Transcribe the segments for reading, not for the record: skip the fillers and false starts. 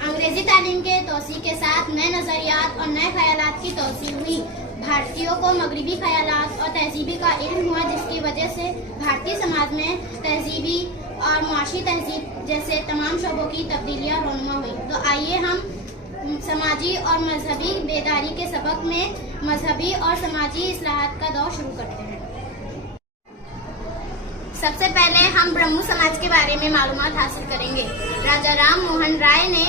अंग्रेजी तालीम के तोसी के साथ नए नजरियात और नए ख्यालात की तोसी हुई। भारतीयों को मगरिबी ख्यालात और तहजीबी का इल्म हुआ, जिसकी वजह से भारतीय समाज में तहजीबी और मुआशी तहजीब जैसे तमाम शोबों की तब्दीलियां रोनुमा हुई। तो आइए हम समाजी और मजहबी बेदारी के सबक में मजहबी और समाजी इस्लाहात का दौर शुरू करते हैं। सबसे पहले हम ब्रह्मो समाज के बारे में मालूमात हासिल करेंगे। राजा राम मोहन राय ने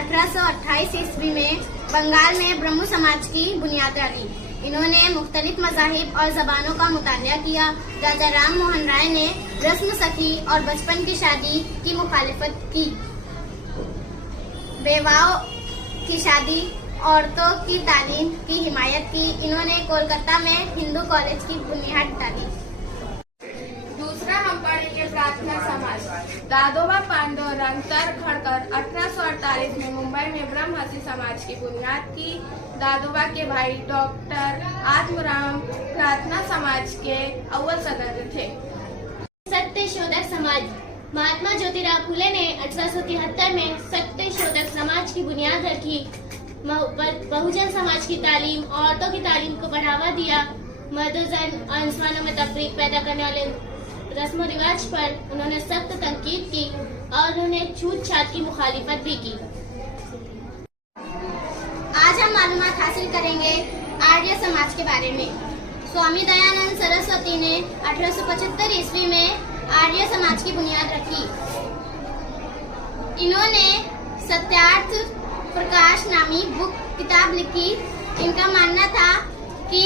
1828 ईस्वी में बंगाल में ब्रह्मो समाज की बुनियाद डाली। इन्होंने मुख्तलिफ मज़ाहिब और ज़बानों का मुतालिया किया। राजा राम मोहन राय ने रस्म सखी और बचपन की शादी की मुखालिफत की। बेवाओं की शादी, औरतों की तालीम की हिमायत की। इन्होंने कोलकाता में हिंदू कॉलेज की बुनियाद डाली। दूसरा हम पढ़ेंगे प्रार्थना समाज। दादोबा पांडुरंग तरखड़कर 1848 में मुंबई में ब्रह्मसी समाज की बुनियाद की। दादोबा के भाई डॉक्टर आत्माराम प्रार्थना समाज के अव्वल सदस्य थे। सत्यशोधक समाज। महात्मा ज्योतिराव फुले ने 1873 में सत्यशोधक समाज की बुनियाद रखी। बहुजन समाज की तालीम, औरतों की तालीम को बढ़ावा दिया। मर्दों और इंसानों में तफरीक पैदा करने वाले रस्म रिवाज पर उन्होंने सख्त तनकीद की और उन्होंने छूत छात की मुखालिफत भी की। आज हम मालूमात हासिल करेंगे आर्य समाज के बारे में। स्वामी दयानंद सरस्वती ने 1875 ईस्वी में आर्य समाज की बुनियाद रखी। इन्होंने सत्यार्थ प्रकाश नामी किताब लिखी। इनका मानना था कि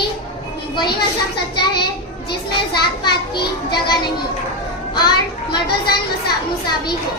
वही मजहब सच्चा है जिसमें जात पात की जगह नहीं और मर्दो जन मुसावी हो।